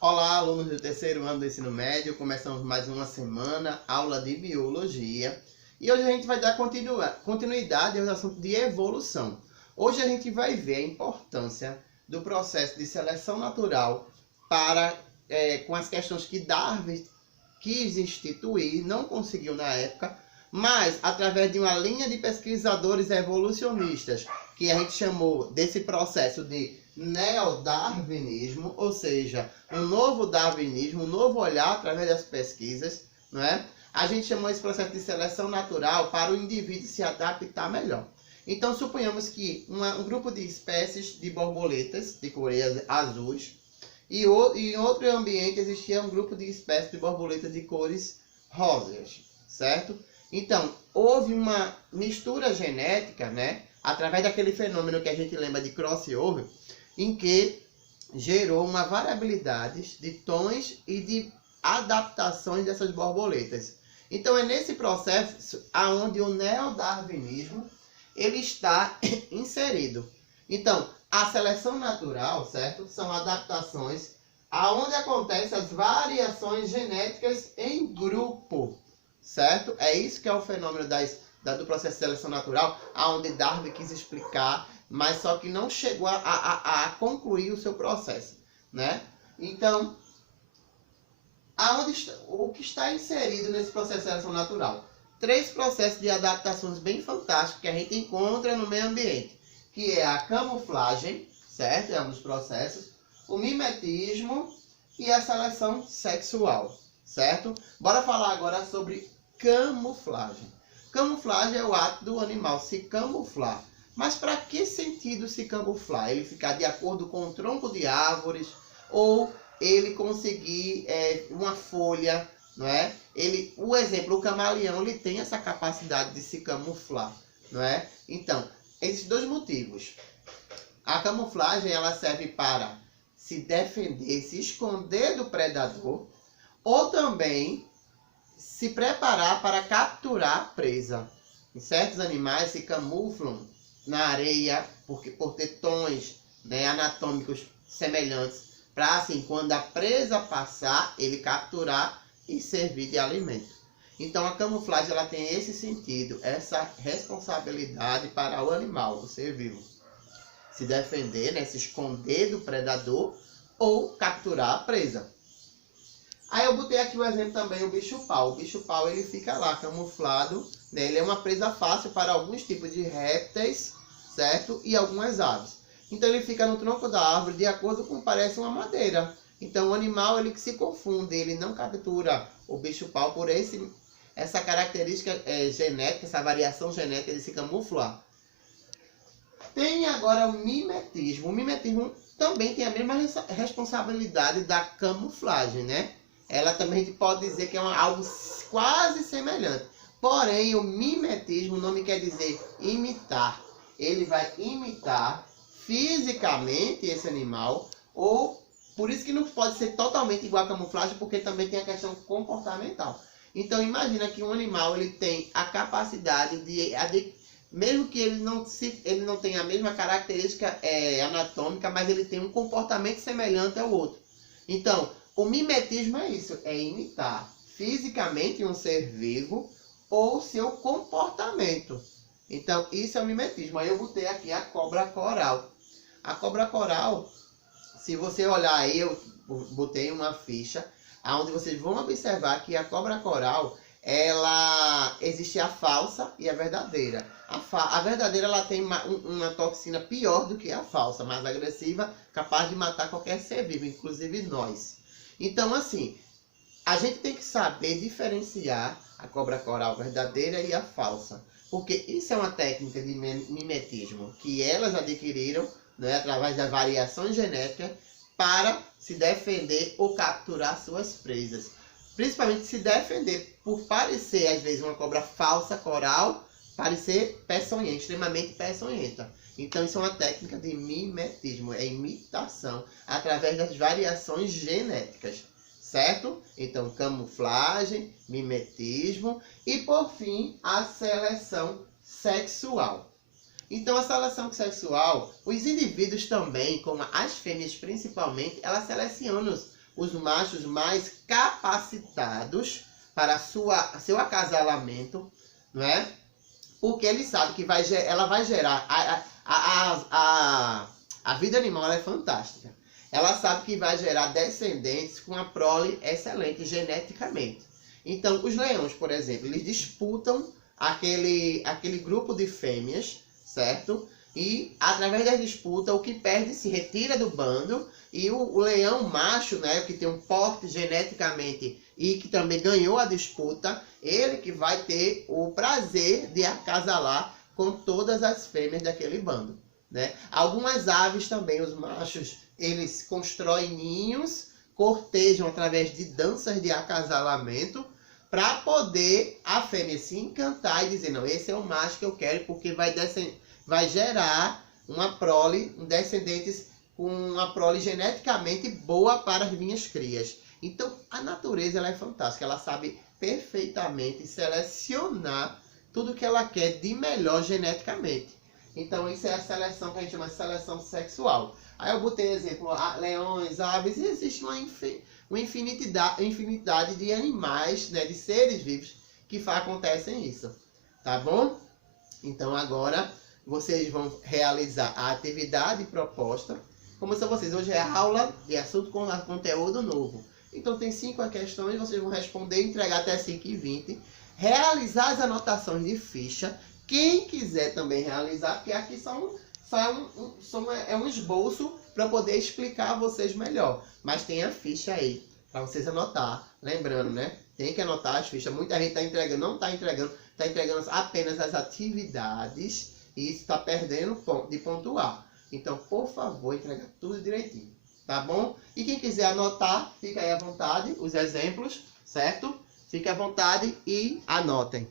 Olá, alunos do terceiro ano do ensino médio, começamos mais uma semana, aula de biologia. E hoje a gente vai dar continuidade ao assunto de evolução. Hoje a gente vai ver a importância do processo de seleção natural com as questões que Darwin quis instituir, não conseguiu na época, mas através de uma linha de pesquisadores evolucionistas, que a gente chamou desse processo de neodarwinismo, ou seja, um novo darwinismo, um novo olhar através das pesquisas, não é? A gente chamou esse processo de seleção natural para o indivíduo se adaptar melhor. Então, suponhamos que um grupo de espécies de borboletas de cores azuis e em outro ambiente existia um grupo de espécies de borboletas de cores rosas, certo? Então, houve uma mistura genética, né? Através daquele fenômeno que a gente lembra de crossover, em que gerou uma variabilidade de tons e de adaptações dessas borboletas. Então é nesse processo aonde o neodarwinismo ele está inserido. Então, a seleção natural, certo? São adaptações aonde acontecem as variações genéticas em grupo, certo? É isso que é o fenômeno do processo de seleção natural, aonde Darwin quis explicar, mas só que não chegou a concluir o seu processo, né? Então, o que está inserido nesse processo de seleção natural? 3 processos de adaptações bem fantásticos que a gente encontra no meio ambiente, que é a camuflagem, certo? É um dos processos, o mimetismo e a seleção sexual, certo? Bora falar agora sobre camuflagem. Camuflagem é o ato do animal se camuflar. Mas para que sentido se camuflar? Ele ficar de acordo com o tronco de árvores ou ele conseguir uma folha, não é? O exemplo, o camaleão, ele tem essa capacidade de se camuflar, não é? Então, existem 2 motivos. A camuflagem ela serve para se defender, se esconder do predador ou também se preparar para capturar a presa. Certos animais se camuflam na areia por ter tons, né, anatômicos semelhantes, para assim, quando a presa passar, ele capturar e servir de alimento. Então a camuflagem ela tem esse sentido, essa responsabilidade para o animal, o ser vivo. Se defender, né, se esconder do predador ou capturar a presa. Aí eu botei aqui o exemplo também, o bicho-pau. O bicho-pau ele fica lá camuflado, né? Ele é uma presa fácil para alguns tipos de répteis, certo? E algumas aves. Então ele fica no tronco da árvore de acordo com parece uma madeira. Então o animal ele se confunde, ele não captura o bicho-pau por essa característica genética, essa variação genética de se camuflar. Tem agora o mimetismo. O mimetismo também tem a mesma responsabilidade da camuflagem, né? Ela também a gente pode dizer que é algo quase semelhante. Porém, o mimetismo não quer dizer imitar. Ele vai imitar fisicamente esse animal, ou por isso que não pode ser totalmente igual à camuflagem, porque também tem a questão comportamental. Então, imagina que um animal ele tem a capacidade mesmo que ele não tenha a mesma característica anatômica, mas ele tem um comportamento semelhante ao outro. Então, o mimetismo é isso, é imitar fisicamente um ser vivo ou seu comportamento. Então, isso é o mimetismo. Aí eu botei aqui a cobra coral. A cobra coral, se você olhar aí, eu botei uma ficha, onde vocês vão observar que a cobra coral, ela existe a falsa e a verdadeira. A verdadeira ela tem uma toxina pior do que a falsa, mais agressiva, capaz de matar qualquer ser vivo, inclusive nós. Então, assim, a gente tem que saber diferenciar a cobra coral verdadeira e a falsa. Porque isso é uma técnica de mimetismo que elas adquiriram, né, através das variações genéticas para se defender ou capturar suas presas. Principalmente se defender por parecer, às vezes, uma cobra falsa coral, parecer peçonhenta, extremamente peçonhenta. Então isso é uma técnica de mimetismo, é imitação através das variações genéticas, certo? Então camuflagem, mimetismo e por fim a seleção sexual. Então a seleção sexual, os indivíduos também, como as fêmeas principalmente, elas selecionam os machos mais capacitados para seu acasalamento, não é? Porque ele sabe que ela vai gerar... A vida animal é fantástica. Ela sabe que vai gerar descendentes com a prole excelente geneticamente. Então, os leões, por exemplo, eles disputam aquele grupo de fêmeas, certo? E, através da disputa, o que perde se retira do bando. E o leão macho, né, que tem um porte geneticamente e que também ganhou a disputa, ele que vai ter o prazer de acasalar com todas as fêmeas daquele bando, né? Algumas aves também, os machos, eles constroem ninhos, cortejam através de danças de acasalamento, para poder a fêmea se encantar e dizer, não, esse é o macho que eu quero, porque vai gerar uma prole, descendentes com uma prole geneticamente boa para as minhas crias. Então, a natureza ela é fantástica, ela sabe perfeitamente selecionar tudo que ela quer de melhor geneticamente. Então, isso é a seleção que a gente chama de seleção sexual. Aí eu botei exemplo, leões, aves, e existe uma infinidade de animais, né, de seres vivos que acontecem isso, tá bom? Então agora vocês vão realizar a atividade proposta. Como são vocês, hoje é a aula de assunto com conteúdo novo. Então tem 5 questões, vocês vão responder e entregar até 5h20. Realizar as anotações de ficha. Quem quiser também realizar, porque aqui é um esboço para poder explicar a vocês melhor. Mas tem a ficha aí, para vocês anotar. Lembrando, né? Tem que anotar as fichas. Muita gente não está entregando apenas as atividades e isso está perdendo de pontuar. Então, por favor, entrega tudo direitinho, tá bom? E quem quiser anotar, fica aí à vontade, os exemplos, certo? Fique à vontade e anotem.